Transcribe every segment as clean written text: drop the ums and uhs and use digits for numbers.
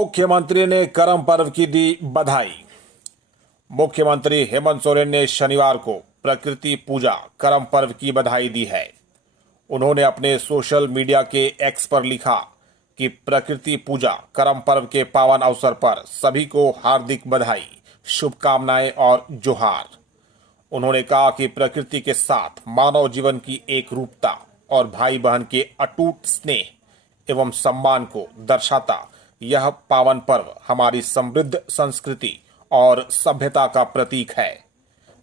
मुख्यमंत्री ने करम पर्व की दी बधाई। मुख्यमंत्री हेमंत सोरेन ने शनिवार को प्रकृति पूजा करम पर्व की बधाई दी है। उन्होंने अपने सोशल मीडिया के एक्स पर लिखा कि प्रकृति पूजा करम पर्व के पावन अवसर पर सभी को हार्दिक बधाई, शुभकामनाएं और जोहार। उन्होंने कहा कि प्रकृति के साथ मानव जीवन की एक रूपता और भाई बहन के अटूट स्नेह एवं सम्मान को दर्शाता यह पावन पर्व हमारी समृद्ध संस्कृति और सभ्यता का प्रतीक है।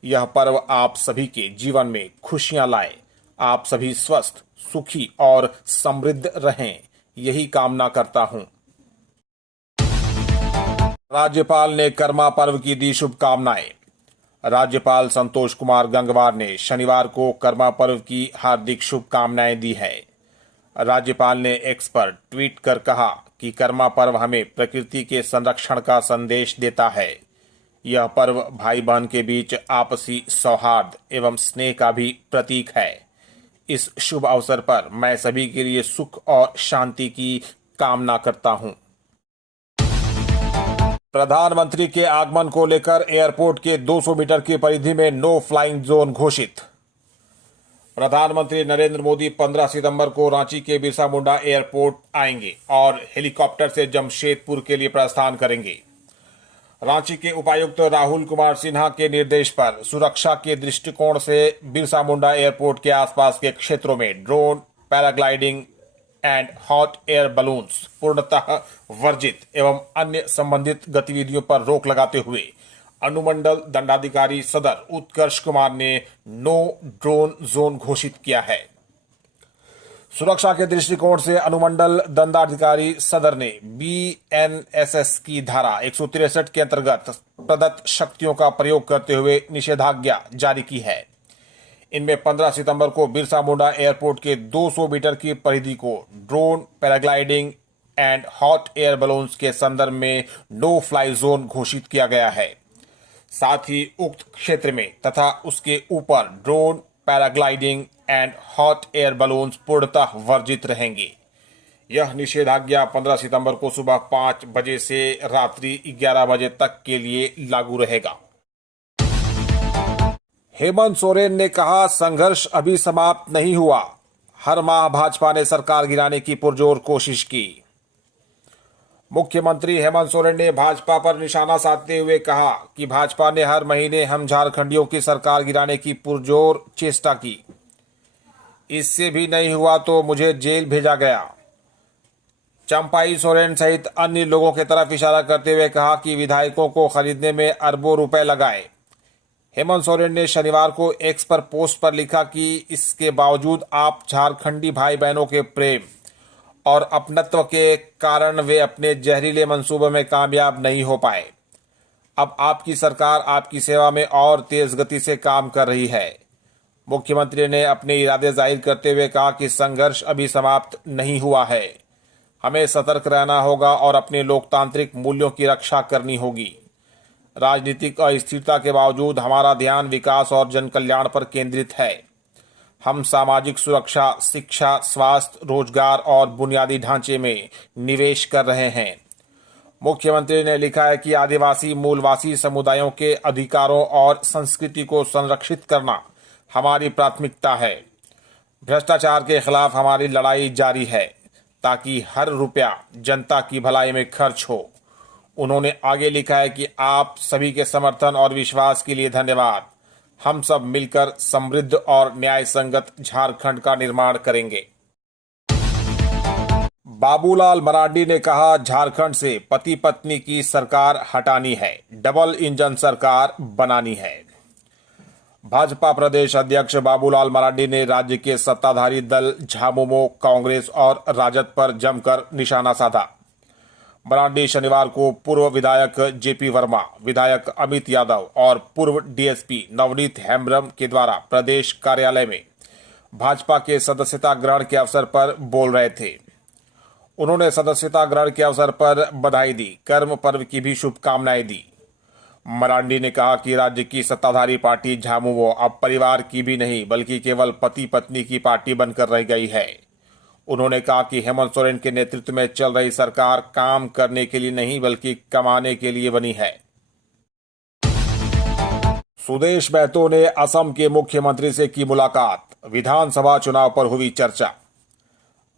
यह पर्व आप सभी के जीवन में खुशियां लाए, आप सभी स्वस्थ, सुखी और समृद्ध रहें, यही कामना करता हूं। राज्यपाल ने करमा पर्व की दी शुभकामनाएं। राज्यपाल संतोष कुमार गंगवार ने शनिवार को करमा पर्व की हार्दिक शुभकामनाएं दी है। राज्यपाल ने एक्स पर ट्वीट कर कहा कि करमा पर्व हमें प्रकृति के संरक्षण का संदेश देता है। यह पर्व भाई बहन के बीच आपसी सौहार्द एवं स्नेह का भी प्रतीक है। इस शुभ अवसर पर मैं सभी के लिए सुख और शांति की कामना करता हूं। प्रधानमंत्री के आगमन को लेकर एयरपोर्ट के 200 मीटर की परिधि में नो फ्लाइंग जोन घोषित। प्रधानमंत्री नरेंद्र मोदी 15 सितंबर को रांची के बिरसा मुंडा एयरपोर्ट आएंगे और हेलीकॉप्टर से जमशेदपुर के लिए प्रस्थान करेंगे। रांची के उपायुक्त राहुल कुमार सिन्हा के निर्देश पर सुरक्षा के दृष्टिकोण से बिरसा मुंडा एयरपोर्ट के आसपास के क्षेत्रों में drone, paragliding and hot air balloons पूर्णतः वर्जित एवं अन्य संबंधित गतिविधियों पर रोक लगाते हुए अनुमंडल दंडाधिकारी सदर उत्कर्ष कुमार ने नो ड्रोन जोन घोषित किया है। सुरक्षा के दृष्टिकोण से अनुमंडल दंडाधिकारी सदर ने बीएनएसएस की धारा 163 के अंतर्गत प्रदत्त शक्तियों का प्रयोग करते हुए निषेधाज्ञा जारी की है। इनमें 15 सितंबर को बिरसा मुंडा एयरपोर्ट के 200 मीटर की परिधि को drone, paragliding and hot air balloons के संदर्भ में नो फ्लाई जोन घोषित किया गया है। साथ ही उक्त क्षेत्र में तथा उसके ऊपर drone, paragliding and hot air balloons पूर्णतः वर्जित रहेंगे। यह निषेधाज्ञा 15 सितंबर को सुबह 5 बजे से रात्रि 11 बजे तक के लिए लागू रहेगा। हेमंत सोरेन ने कहा, संघर्ष अभी समाप्त नहीं हुआ। हर माह भाजपा ने सरकार गिराने की पुरजोर कोशिश की। मुख्यमंत्री हेमंत सोरेन ने भाजपा पर निशाना साधते हुए कहा कि भाजपा ने हर महीने हम झारखंडियों की सरकार गिराने की पुरजोर चेष्टा की। इससे भी नहीं हुआ तो मुझे जेल भेजा गया। चंपाई सोरेन सहित अन्य लोगों की तरफ इशारा करते हुए कहा कि विधायकों को खरीदने में अरबों रुपए लगाए। हेमंत सोरेन ने शनिवार को एक्स पर पोस्ट पर लिखा कि इसके बावजूद आप झारखंडी भाई बहनों के प्रेम और अपनत्व के कारण वे अपने जहरीले मंसूबे में कामयाब नहीं हो पाए। अब आपकी सरकार आपकी सेवा में और तेज गति से काम कर रही है। मुख्यमंत्री ने अपने इरादे जाहिर करते हुए कहा कि संघर्ष अभी समाप्त नहीं हुआ है। हमें सतर्क रहना होगा और अपने लोकतांत्रिक मूल्यों की रक्षा करनी होगी। राजनीतिक अस्थिरता के बावजूद हमारा ध्यान विकास और जन कल्याण पर केंद्रित है। हम सामाजिक सुरक्षा, शिक्षा, स्वास्थ्य, रोजगार और बुनियादी ढांचे में निवेश कर रहे हैं। मुख्यमंत्री ने लिखा है कि आदिवासी मूलवासी समुदायों के अधिकारों और संस्कृति को संरक्षित करना हमारी प्राथमिकता है। भ्रष्टाचार के खिलाफ हमारी लड़ाई जारी है ताकि हर रुपया जनता की भलाई में खर्च हो। उन्होंने आगे लिखा है कि आप सभी के समर्थन और विश्वास के लिए धन्यवाद। हम सब मिलकर समृद्ध और न्याय संगत झारखंड का निर्माण करेंगे। बाबूलाल मरांडी ने कहा, झारखंड से पति पत्नी की सरकार हटानी है, डबल इंजन सरकार बनानी है। भाजपा प्रदेश अध्यक्ष बाबूलाल मरांडी ने राज्य के सत्ताधारी दल झामुमो, कांग्रेस और राजद पर जमकर निशाना साधा। मरांडी शनिवार को पूर्व विधायक जेपी वर्मा, विधायक अमित यादव और पूर्व डीएसपी नवनीत हेम्ब्रम के द्वारा प्रदेश कार्यालय में भाजपा के सदस्यता ग्रहण के अवसर पर बोल रहे थे। उन्होंने सदस्यता ग्रहण के अवसर पर बधाई दी, कर्म पर्व की भी शुभकामनाएं दी। मरांडी ने कहा कि राज्य की सत्ताधारी पार्टी झामुमो अब परिवार की भी नहीं बल्कि केवल पति पत्नी की पार्टी बनकर रह गई है। उन्होंने कहा कि हेमंत सोरेन के नेतृत्व में चल रही सरकार काम करने के लिए नहीं बल्कि कमाने के लिए बनी है। सुदेश महतो ने असम के मुख्यमंत्री से की मुलाकात, विधानसभा चुनाव पर हुई चर्चा।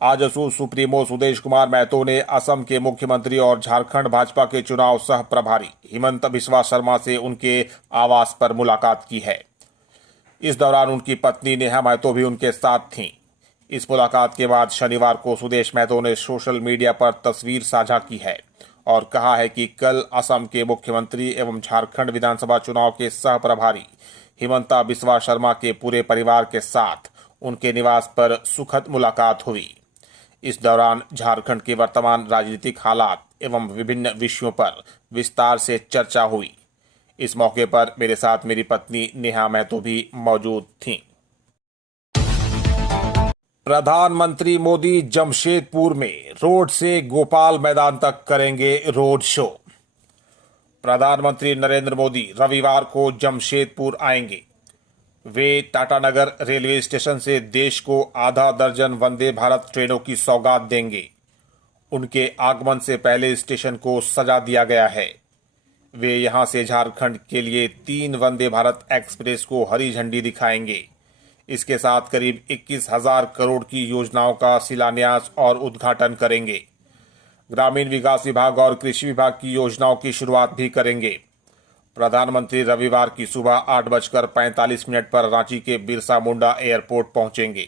आजसू सुप्रीमो सुदेश कुमार महतो ने असम के मुख्यमंत्री और झारखंड भाजपा के चुनाव सह प्रभारी हिमंत बिस्वा शर्मा से उनके आवास पर मुलाकात की है। इस दौरान उनकी पत्नी नेहा महतो भी उनके साथ थीं। इस मुलाकात के बाद शनिवार को सुदेश महतो ने सोशल मीडिया पर तस्वीर साझा की है और कहा है कि कल असम के मुख्यमंत्री एवं झारखंड विधानसभा चुनाव के सह प्रभारी हिमंता बिस्वा शर्मा के पूरे परिवार के साथ उनके निवास पर सुखद मुलाकात हुई। इस दौरान झारखंड के वर्तमान राजनीतिक हालात एवं विभिन्न विषयों पर विस्तार से चर्चा हुई। इस मौके पर मेरे साथ मेरी पत्नी नेहा महतो भी मौजूद थीं। प्रधानमंत्री मोदी जमशेदपुर में रोड से गोपाल मैदान तक करेंगे रोड शो। प्रधानमंत्री नरेंद्र मोदी रविवार को जमशेदपुर आएंगे। वे टाटानगर रेलवे स्टेशन से देश को आधा दर्जन वंदे भारत ट्रेनों की सौगात देंगे। उनके आगमन से पहले स्टेशन को सजा दिया गया है। वे यहां से झारखंड के लिए 3 वंदे भारत एक्सप्रेस को हरी झंडी दिखाएंगे। इसके साथ करीब 21,000 करोड़ की योजनाओं का शिलान्यास और उद्घाटन करेंगे। ग्रामीण विकास विभाग और कृषि विभाग की योजनाओं की शुरुआत भी करेंगे। प्रधानमंत्री रविवार की सुबह 8:45 पर रांची के बिरसा मुंडा एयरपोर्ट पहुंचेंगे।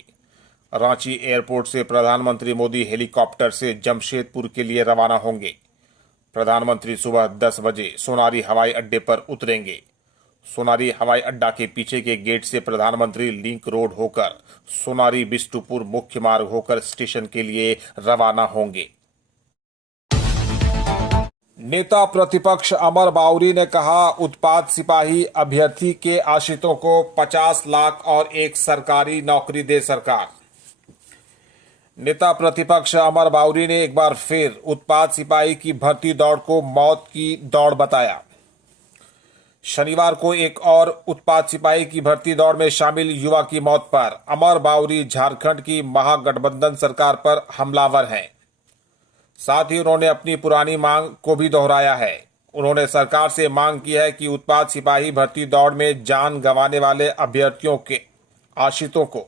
रांची एयरपोर्ट से प्रधानमंत्री मोदी हेलीकॉप्टर से जमशेदपुर के लिए रवाना होंगे। प्रधानमंत्री सुबह 10 बजे सोनारी हवाई अड्डे पर उतरेंगे। सोनारी हवाई अड्डा के पीछे के गेट से प्रधानमंत्री लिंक रोड होकर सोनारी बिष्टुपुर मुख्य मार्ग होकर स्टेशन के लिए रवाना होंगे। नेता प्रतिपक्ष अमर बाउरी ने कहा, उत्पाद सिपाही अभ्यर्थी के आश्रितों को 50 लाख और एक सरकारी नौकरी दे सरकार। नेता प्रतिपक्ष अमर बाउरी ने एक बार फिर उत्पाद सिपाही की भर्ती दौड़ को मौत की दौड़ बताया। शनिवार को एक और उत्पाद सिपाही की भर्ती दौड़ में शामिल युवा की मौत पर अमर बाउरी झारखंड की महागठबंधन सरकार पर हमलावर हैं। साथ ही उन्होंने अपनी पुरानी मांग को भी दोहराया है। उन्होंने सरकार से मांग की है कि उत्पाद सिपाही भर्ती दौड़ में जान गंवाने वाले अभ्यर्थियों के आश्रितों को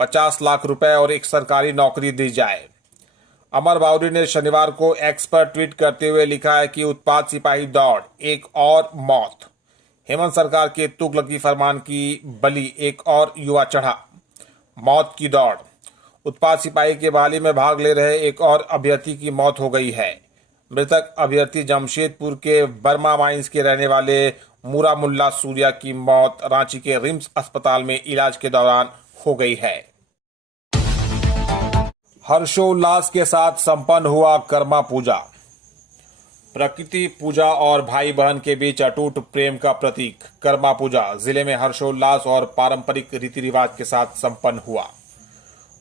50 लाख रुपए और एक सरकारी नौकरी दी जाए। अमर बाउरी ने शनिवार को एक्स पर ट्वीट करते हुए लिखा है कि उत्पाद सिपाही दौड़ एक और मौत। हेमंत सरकार के तुगलकी फरमान की बलि एक और युवा चढ़ा। मौत की दौड़। उत्पाद सिपाही के बहाली में भाग ले रहे एक और अभ्यर्थी की मौत हो गई है। मृतक अभ्यर्थी जमशेदपुर के बर्मा माइंस के रहने वाले मुरा मुल्ला सूर्या की मौत रांची के रिम्स अस्पताल में इलाज के दौरान हो गई है। हर्षोल्लास के साथ संपन्न हुआ कर्मा पूजा। प्रकृति पूजा और भाई बहन के बीच अटूट प्रेम का प्रतीक कर्मा पूजा जिले में हर्षोल्लास और पारंपरिक रीति रिवाज के साथ संपन्न हुआ।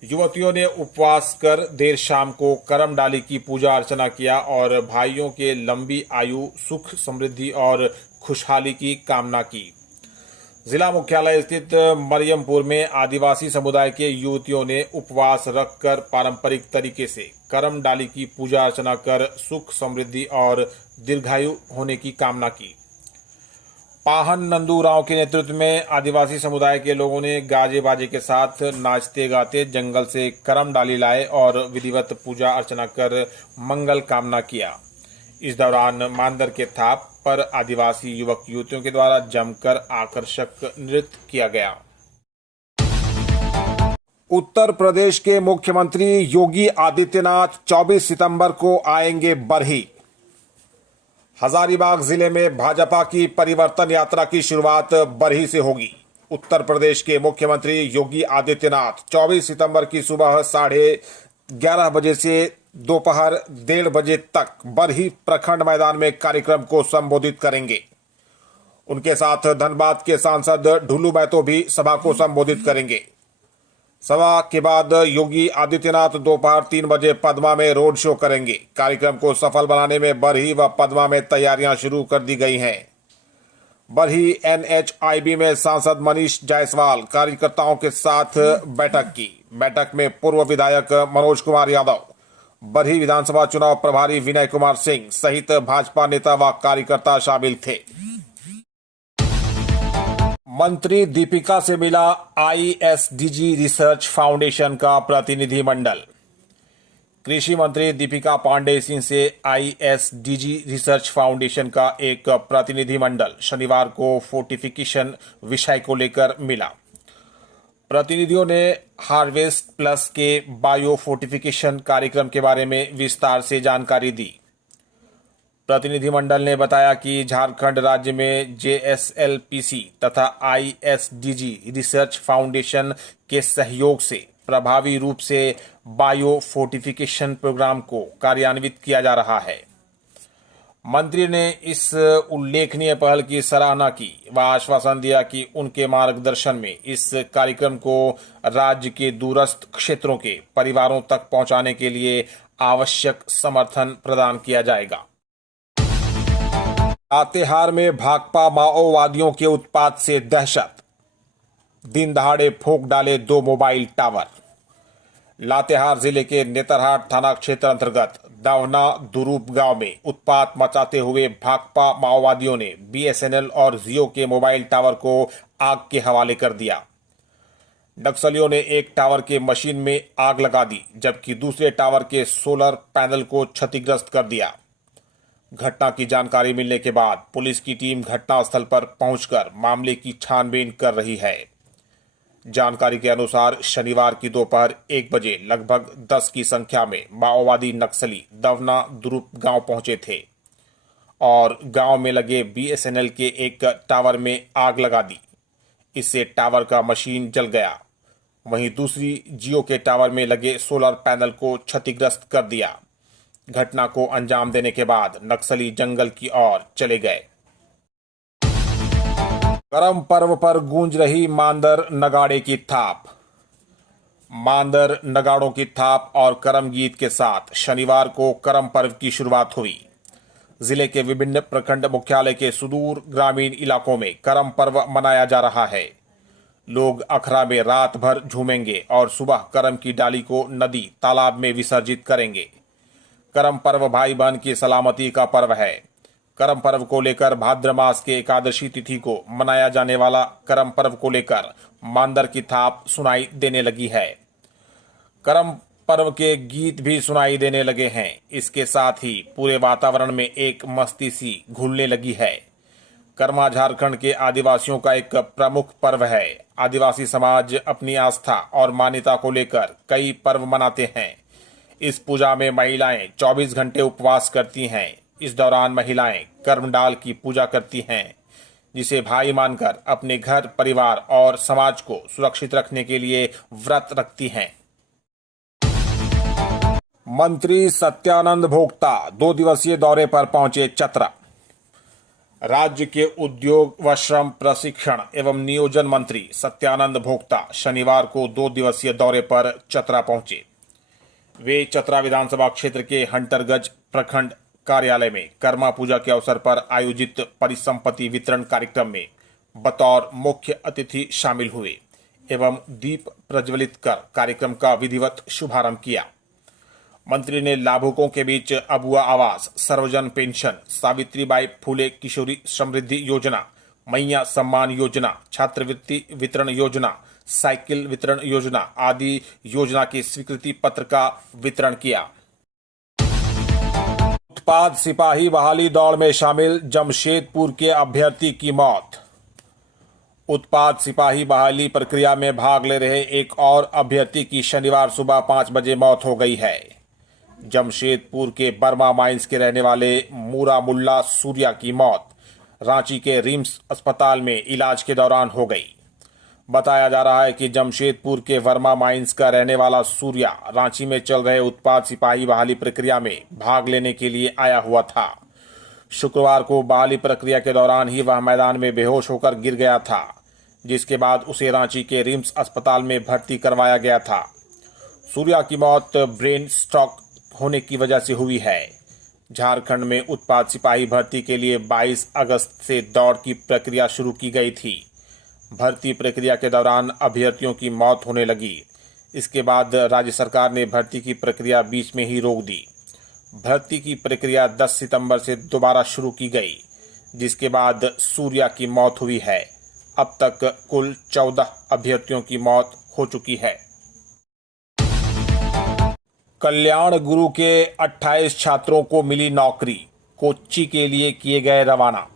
युवतियों ने उपवास कर देर शाम को करम डाली की पूजा अर्चना किया और भाइयों के लंबी आयु, सुख, समृद्धि और खुशहाली की कामना की। जिला मुख्यालय स्थित मरियमपुर में आदिवासी समुदाय के युवतियों ने उपवास रखकर पारंपरिक तरीके से करम डाली की पूजा अर्चना कर सुख, समृद्धि और दीर्घायु होने की कामना की। पाहन नंदू राव के नेतृत्व में आदिवासी समुदाय के लोगों ने गाजे बाजे के साथ नाचते गाते जंगल से करम डाली लाए और विधिवत पूजा अर्चना कर मंगल कामना किया। इस दौरान मांदर के थाप पर आदिवासी युवक युवतियों के द्वारा जमकर आकर्षक नृत्य किया गया। उत्तर प्रदेश के मुख्यमंत्री योगी आदित्यनाथ 24 सितंबर को आएंगे बरही। हजारीबाग जिले में भाजपा की परिवर्तन यात्रा की शुरुआत बरही से होगी। उत्तर प्रदेश के मुख्यमंत्री योगी आदित्यनाथ 24 सितंबर की सुबह 11:30 बजे से दोपहर 1:30 बजे तक बरही प्रखंड मैदान में कार्यक्रम को संबोधित करेंगे। उनके साथ धनबाद के सांसद ढुलू महतो भी सभा को संबोधित करेंगे। सभा के बाद योगी आदित्यनाथ दोपहर 3 बजे पदमा में रोड शो करेंगे। कार्यक्रम को सफल बनाने में बरही व पदमा में तैयारियां शुरू कर दी गई हैं। बरही NHIB में सांसद मनीष जायसवाल कार्यकर्ताओं के साथ बैठक की। बैठक में पूर्व विधायक मनोज कुमार यादव, बरही विधानसभा चुनाव प्रभारी विनय कुमार सिंह सहित भाजपा नेता व कार्यकर्ता शामिल थे। मंत्री दीपिका से मिला आईएसडीजी रिसर्च फाउंडेशन का प्रतिनिधिमंडल। कृषि मंत्री दीपिका पांडे सिंह से आईएसडीजी रिसर्च फाउंडेशन का एक प्रतिनिधिमंडल शनिवार को फोर्टिफिकेशन विषय को लेकर मिला। प्रतिनिधियों ने हार्वेस्ट प्लस के बायो फोर्टिफिकेशन कार्यक्रम के बारे में विस्तार से जानकारी दी। प्रतिनिधिमंडल ने बताया कि झारखंड राज्य में जेएसएलपीसी तथा आईएसडीजी रिसर्च फाउंडेशन के सहयोग से प्रभावी रूप से बायो फोर्टिफिकेशन प्रोग्राम को कार्यान्वित किया जा रहा है। मंत्री ने इस उल्लेखनीय पहल की सराहना की व आश्वासन दिया कि उनके मार्गदर्शन में इस कार्यक्रम को राज्य के दूरस्थ क्षेत्रों के परिवारों तक पहुंचाने के लिए आवश्यक समर्थन प्रदान किया जाएगा। लातेहार में भाकपा माओवादियों के उत्पात से दहशत, दिन दहाड़े फूंक डाले 2 मोबाइल टावर। लातेहार जिले के नेतरहाट थाना क्षेत्र अंतर्गत दावना दुरूप गांव में उत्पात मचाते हुए भाकपा माओवादियों ने बीएसएनएल और जियो के मोबाइल टावर को आग के हवाले कर दिया। नक्सलियों ने एक टावर के मशीन में आग लगा दी, जबकि दूसरे टावर के सोलर पैनल को क्षतिग्रस्त कर दिया। घटना की जानकारी मिलने के बाद पुलिस की टीम घटनास्थल पर पहुंचकर मामले की छानबीन कर रही है। जानकारी के अनुसार शनिवार की दोपहर 1 बजे लगभग 10 की संख्या में माओवादी नक्सली दवना दुरूप गांव पहुंचे थे और गांव में लगे बीएसएनएल के एक टावर में आग लगा दी। इससे टावर का मशीन जल गया। वहीं दूसरी जियो के टावर में लगे सोलर पैनल को क्षतिग्रस्त कर दिया। घटना को अंजाम देने के बाद नक्सली जंगल की ओर चले गए। करम पर्व पर गूंज रही मांदर नगाड़े की थाप। मांदर नगाड़ों की थाप और करम गीत के साथ शनिवार को करम पर्व की शुरुआत हुई। जिले के विभिन्न प्रखंड मुख्यालय के सुदूर ग्रामीण इलाकों में करम पर्व मनाया जा रहा है। लोग अखरा में रात भर झूमेंगे और सुबह करम की डाली को नदी तालाब में विसर्जित करेंगे। करम पर्व भाई बहन की सलामती का पर्व है। करम पर्व को लेकर भाद्र मास के एकादशी तिथि को मनाया जाने वाला करम पर्व को लेकर मांदर की थाप सुनाई देने लगी है। करम पर्व के गीत भी सुनाई देने लगे हैं। इसके साथ ही पूरे वातावरण में एक मस्ती सी घुलने लगी है। कर्मा झारखंड के आदिवासियों का एक प्रमुख पर्व है। आदिवासी समाज अपनी आस्था और मान्यता को लेकर कई पर्व मनाते हैं। इस पूजा में महिलाएं 24 घंटे उपवास करती हैं। इस दौरान महिलाएं कर्मडाल की पूजा करती हैं, जिसे भाई मानकर अपने घर, परिवार और समाज को सुरक्षित रखने के लिए व्रत रखती हैं। मंत्री सत्यानंद भोक्ता 2 दिवसीय दौरे पर पहुंचे चतरा। राज्य के उद्योग व श्रम प्रशिक्षण एवं नियोजन मंत्री सत्यानंद भोक्ता शनिवार को 2 दिवसीय दौरे पर चतरा पहुंचे। वे चतरा विधानसभा क्षेत्र के हंटरगंज प्रखंड कार्यालय में कर्मा पूजा के अवसर पर आयोजित परिसंपत्ति वितरण कार्यक्रम में बतौर मुख्य अतिथि शामिल हुए एवं दीप प्रज्वलित कर कार्यक्रम का विधिवत शुभारंभ किया। मंत्री ने लाभुकों के बीच अबुआ आवास, सर्वजन पेंशन, सावित्रीबाई फूले किशोरी समृद्धि योजना, मैया सम्मान योजना, छात्रवृत्ति वितरण योजना, साइकिल वितरण योजना आदि योजना के स्वीकृति पत्र का वितरण किया। उत्पाद सिपाही बहाली दौड़ में शामिल जमशेदपुर के अभ्यर्थी की मौत। उत्पाद सिपाही बहाली प्रक्रिया में भाग ले रहे एक और अभ्यर्थी की शनिवार सुबह 5 बजे मौत हो गई है। जमशेदपुर के बर्मा माइंस के रहने वाले मूरा मुल्ला सूर्या की मौत रांची के रिम्स अस्पताल में इलाज के दौरान हो गई। बताया जा रहा है कि जमशेदपुर के वर्मा माइंस का रहने वाला सूर्या रांची में चल रहे उत्पाद सिपाही बहाली प्रक्रिया में भाग लेने के लिए आया हुआ था। शुक्रवार को बहाली प्रक्रिया के दौरान ही वह मैदान में बेहोश होकर गिर गया था, जिसके बाद उसे रांची के रिम्स अस्पताल में भर्ती करवाया गया था। सूर्या की मौत ब्रेन स्ट्रोक होने की वजह से हुई है। झारखंड में उत्पाद सिपाही भर्ती के लिए 22 अगस्त से दौड़ की प्रक्रिया शुरू की गई थी। भर्ती प्रक्रिया के दौरान अभ्यर्थियों की मौत होने लगी। इसके बाद राज्य सरकार ने भर्ती की प्रक्रिया बीच में ही रोक दी। भर्ती की प्रक्रिया 10 सितंबर से दोबारा शुरू की गई, जिसके बाद सूर्या की मौत हुई है। अब तक कुल 14 अभ्यर्थियों की मौत हो चुकी है। कल्याण गुरु के 28 छात्रों को मिली नौकरी, कोच्चि के लिए किए गए रवाना।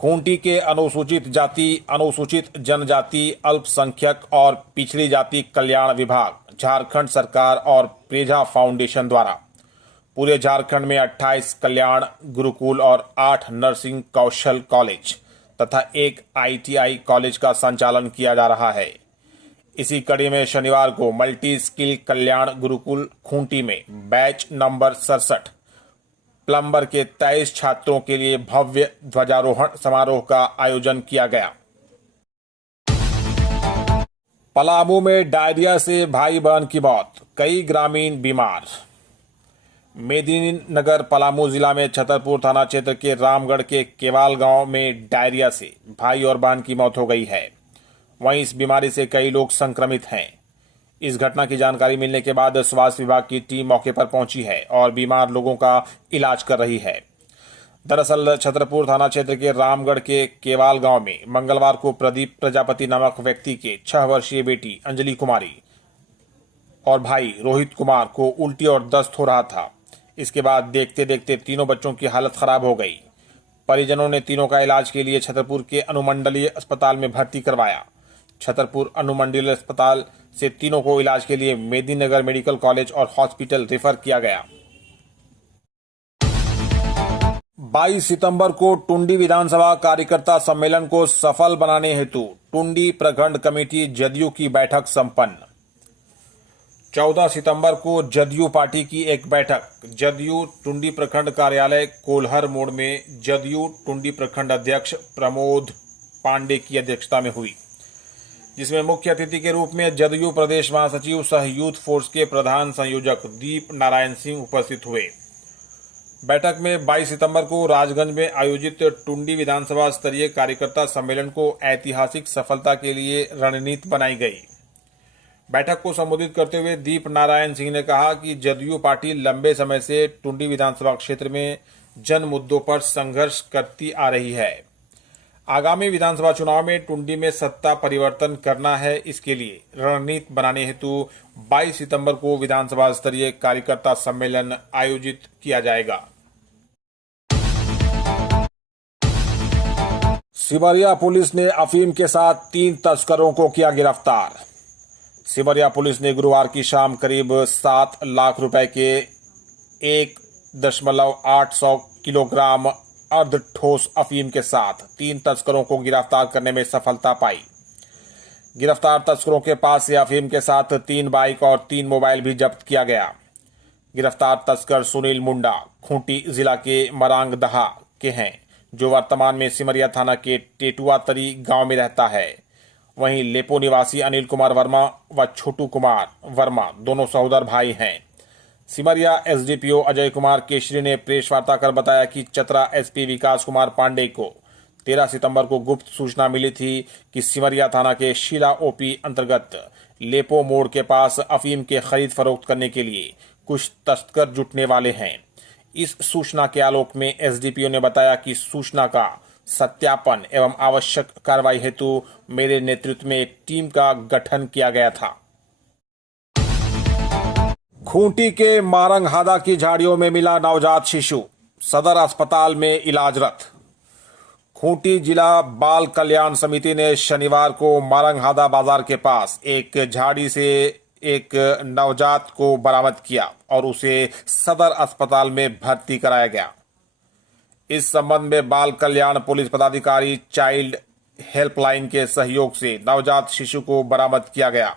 खूंटी के अनुसूचित जाति, अनुसूचित जनजाति, अल्पसंख्यक और पिछड़ी जाति कल्याण विभाग, झारखंड सरकार और प्रेझा फाउंडेशन द्वारा पूरे झारखंड में 28 कल्याण गुरुकुल और 8 नर्सिंग कौशल कॉलेज तथा एक ITI कॉलेज का संचालन किया जा रहा है। इसी कड़ी में शनिवार को मल्टी स्किल कल्याण गुरुकुल खूंटी में बैच नंबर 67 प्लम्बर के 23 छात्रों के लिए भव्य ध्वजारोहण समारोह का आयोजन किया गया। पलामू में डायरिया से भाई बहन की मौत, कई ग्रामीण बीमार। मेदिनीनगर पलामू जिला में छतरपुर थाना क्षेत्र के रामगढ़ के केवाल गांव में डायरिया से भाई और बहन की मौत हो गई है। वहीं इस बीमारी से कई लोग संक्रमित हैं। इस घटना की जानकारी मिलने के बाद स्वास्थ्य विभाग की टीम मौके पर पहुंची है और बीमार लोगों का इलाज कर रही है। दरअसल छतरपुर थाना क्षेत्र के रामगढ़ के केवाल गांव में मंगलवार को प्रदीप प्रजापति नामक व्यक्ति के 6 वर्षीय बेटी अंजलि कुमारी और भाई रोहित कुमार को उल्टी और दस्त हो रहा था। इसके बाद देखते देखते तीनों बच्चों की हालत खराब हो गई। परिजनों ने तीनों का इलाज के लिए छतरपुर के अनुमंडलीय अस्पताल में भर्ती करवाया। छतरपुर अनुमंडलीय अस्पताल से तीनों को इलाज के लिए मेदिनीनगर मेडिकल कॉलेज और हॉस्पिटल रेफर किया गया। 22 सितंबर को टुंडी विधानसभा कार्यकर्ता सम्मेलन को सफल बनाने हेतु टुंडी प्रखंड कमेटी जदयू की बैठक संपन्न। 14 सितंबर को जदयू पार्टी की एक बैठक जदयू टुंडी प्रखंड कार्यालय कोल्हर मोड़ में जदयू टुंडी प्रखंड अध्यक्ष प्रमोद पांडे की अध्यक्षता में हुई, जिसमें मुख्य अतिथि के रूप में जदयू प्रदेश महासचिव सह यूथ फोर्स के प्रधान संयोजक दीप नारायण सिंह उपस्थित हुए। बैठक में 22 सितंबर को राजगंज में आयोजित टुंडी विधानसभा स्तरीय कार्यकर्ता सम्मेलन को ऐतिहासिक सफलता के लिए रणनीति बनाई गई। बैठक को संबोधित करते हुए दीप नारायण सिंह ने कहा कि जदयू पार्टी लंबे समय से टुंडी विधानसभा क्षेत्र में जन मुद्दों पर संघर्ष करती आ रही है। आगामी विधानसभा चुनाव में टुंडी में सत्ता परिवर्तन करना है। इसके लिए रणनीति बनाने हेतु 22 सितंबर को विधानसभा स्तरीय कार्यकर्ता सम्मेलन आयोजित किया जाएगा। सिमरिया पुलिस ने अफीम के साथ 3 तस्करों को किया गिरफ्तार। सिमरिया पुलिस ने गुरुवार की शाम करीब 7 लाख रुपए के 1.8 किलोग्राम अर्ध ठोस अफीम के साथ 3 तस्करों को गिरफ्तार करने में सफलता पाई। गिरफ्तार तस्करों के पास से अफीम के साथ 3 बाइक और 3 मोबाइल भी जब्त किया गया। गिरफ्तार तस्कर सुनील मुंडा खूंटी जिला के मरांगदहा के हैं, जो वर्तमान में सिमरिया थाना के टेटुआ तरी गांव में रहता है। वहीं लेपो निवासी अनिल कुमार वर्मा व छोटू कुमार वर्मा दोनों सहोदर भाई हैं। सिमरिया SDPO अजय कुमार केशरी ने प्रेस वार्ता कर बताया कि चतरा SP विकास कुमार पांडे को 13 सितंबर को गुप्त सूचना मिली थी कि सिमरिया थाना के शीला OP अंतर्गत लेपो मोड़ के पास अफीम के खरीद फरोख्त करने के लिए कुछ तस्कर जुटने वाले हैं। इस सूचना के आलोक में SDPO ने बताया कि सूचना का सत्यापन एवं आवश्यक कार्रवाई हेतु मेरे नेतृत्व में एक टीम का गठन किया गया था। खूंटी के मारंगहादा की झाड़ियों में मिला नवजात शिशु, सदर अस्पताल में इलाजरत। खूंटी जिला बाल कल्याण समिति ने शनिवार को मारंगहादा बाजार के पास एक झाड़ी से एक नवजात को बरामद किया और उसे सदर अस्पताल में भर्ती कराया गया। इस संबंध में बाल कल्याण पुलिस पदाधिकारी चाइल्ड हेल्पलाइन के सहयोग से नवजात शिशु को बरामद किया गया।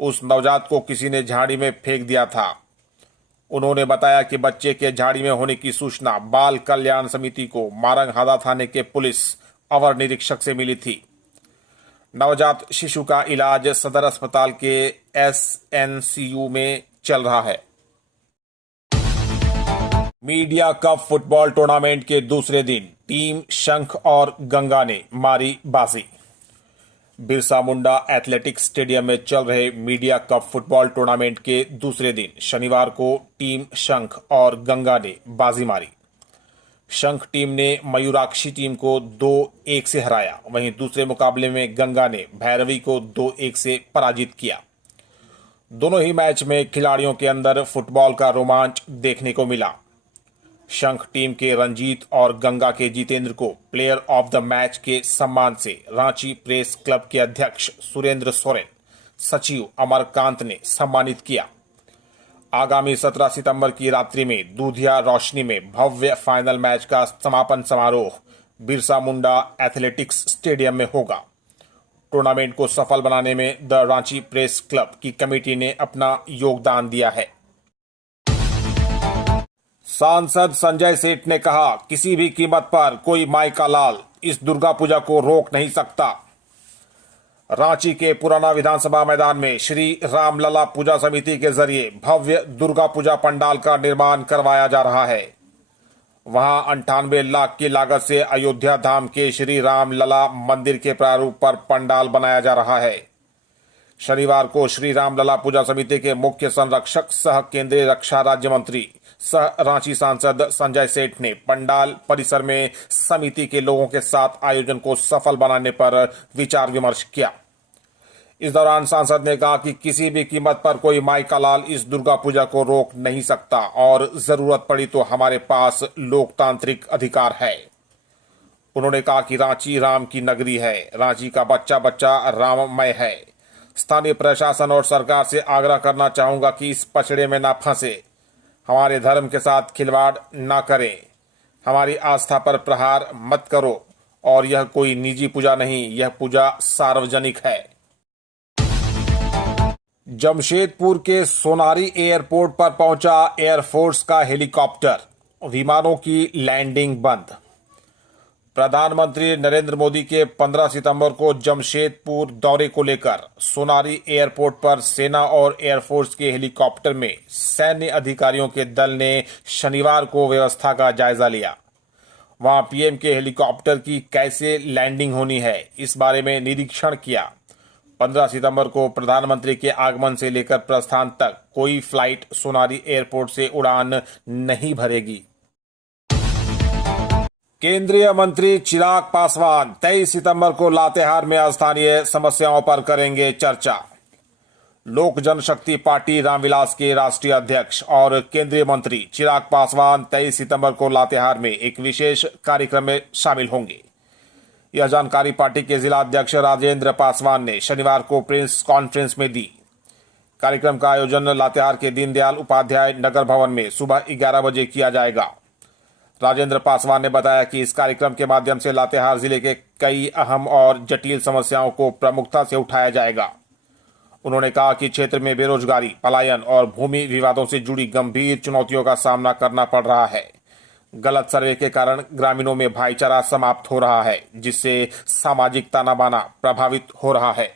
उस नवजात को किसी ने झाड़ी में फेंक दिया था। उन्होंने बताया कि बच्चे के झाड़ी में होने की सूचना बाल कल्याण समिति को मारंगहादा थाने के पुलिस अवर निरीक्षक से मिली थी। नवजात शिशु का इलाज सदर अस्पताल के SNCU में चल रहा है। मीडिया कप फुटबॉल टूर्नामेंट के दूसरे दिन टीम शंख और गंगा ने मारी बाजी। बिरसा मुंडा एथलेटिक्स स्टेडियम में चल रहे मीडिया कप फुटबॉल टूर्नामेंट के दूसरे दिन शनिवार को टीम शंख और गंगा ने बाजी मारी। शंख टीम ने मयूराक्षी टीम को 2-1 से हराया, वहीं दूसरे मुकाबले में गंगा ने भैरवी को 2-1 से पराजित किया। दोनों ही मैच में खिलाड़ियों के अंदर फुटबॉल का रोमांच देखने को मिला। शंख टीम के रंजीत और गंगा के जितेंद्र को प्लेयर ऑफ द मैच के सम्मान से रांची प्रेस क्लब के अध्यक्ष सुरेंद्र सोरेन, सचिव अमरकांत ने सम्मानित किया। आगामी 17 सितंबर की रात्रि में दूधिया रोशनी में भव्य फाइनल मैच का समापन समारोह बिरसा मुंडा एथलेटिक्स स्टेडियम में होगा। टूर्नामेंट को सफल बनाने में द रांची प्रेस क्लब की कमेटी ने अपना योगदान दिया है। सांसद संजय सेठ ने कहा, किसी भी कीमत पर कोई माई का लाल इस दुर्गा पूजा को रोक नहीं सकता। रांची के पुराना विधानसभा मैदान में श्री रामलला पूजा समिति के जरिए भव्य दुर्गा पूजा पंडाल का निर्माण करवाया जा रहा है। वहां 98 लाख की लागत से अयोध्या धाम के श्री रामलला मंदिर के प्रारूप पर पंडाल बनाया जा रहा है। शनिवार को श्री रामलला पूजा समिति के मुख्य संरक्षक सह केंद्रीय रक्षा राज्य मंत्री सह रांची सांसद संजय सेठ ने पंडाल परिसर में समिति के लोगों के साथ आयोजन को सफल बनाने पर विचार विमर्श किया। इस दौरान सांसद ने कहा कि किसी भी कीमत पर कोई माई का लाल इस दुर्गा पूजा को रोक नहीं सकता और जरूरत पड़ी तो हमारे पास लोकतांत्रिक अधिकार है। उन्होंने कहा कि रांची राम की नगरी है, रांची का बच्चा बच्चा राममय है। स्थानीय प्रशासन और सरकार से आग्रह करना चाहूंगा कि इस पचड़े में ना फंसे, हमारे धर्म के साथ खिलवाड़ ना करें, हमारी आस्था पर प्रहार मत करो और यह कोई निजी पूजा नहीं, यह पूजा सार्वजनिक है। जमशेदपुर के सोनारी एयरपोर्ट पर पहुंचा एयरफोर्स का हेलीकॉप्टर, विमानों की लैंडिंग बंद। प्रधानमंत्री नरेंद्र मोदी के 15 सितंबर को जमशेदपुर दौरे को लेकर सोनारी एयरपोर्ट पर सेना और एयरफोर्स के हेलीकॉप्टर में सैन्य अधिकारियों के दल ने शनिवार को व्यवस्था का जायजा लिया। वहां पीएम के हेलीकॉप्टर की कैसे लैंडिंग होनी है, इस बारे में निरीक्षण किया। 15 सितंबर को प्रधानमंत्री के आगमन से लेकर प्रस्थान तक कोई फ्लाइट सोनारी एयरपोर्ट से उड़ान नहीं भरेगी। केंद्रीय मंत्री चिराग पासवान 23 सितंबर को लातेहार में स्थानीय समस्याओं पर करेंगे चर्चा। लोक जनशक्ति पार्टी रामविलास के राष्ट्रीय अध्यक्ष और केंद्रीय मंत्री चिराग पासवान 23 सितंबर को लातेहार में एक विशेष कार्यक्रम में शामिल होंगे। यह जानकारी पार्टी के जिला अध्यक्ष राजेंद्र पासवान ने शनिवार को प्रेस कॉन्फ्रेंस में दी। कार्यक्रम का आयोजन लातेहार के दीनदयाल उपाध्याय नगर भवन में सुबह 11 बजे किया जाएगा। राजेंद्र पासवान ने बताया कि इस कार्यक्रम के माध्यम से लातेहार जिले के कई अहम और जटिल समस्याओं को प्रमुखता से उठाया जाएगा। उन्होंने कहा कि क्षेत्र में बेरोजगारी, पलायन और भूमि विवादों से जुड़ी गंभीर चुनौतियों का सामना करना पड़ रहा है। गलत सर्वे के कारण ग्रामीणों में भाईचारा समाप्त हो रहा है, जिससे सामाजिक ताना बाना प्रभावित हो रहा है।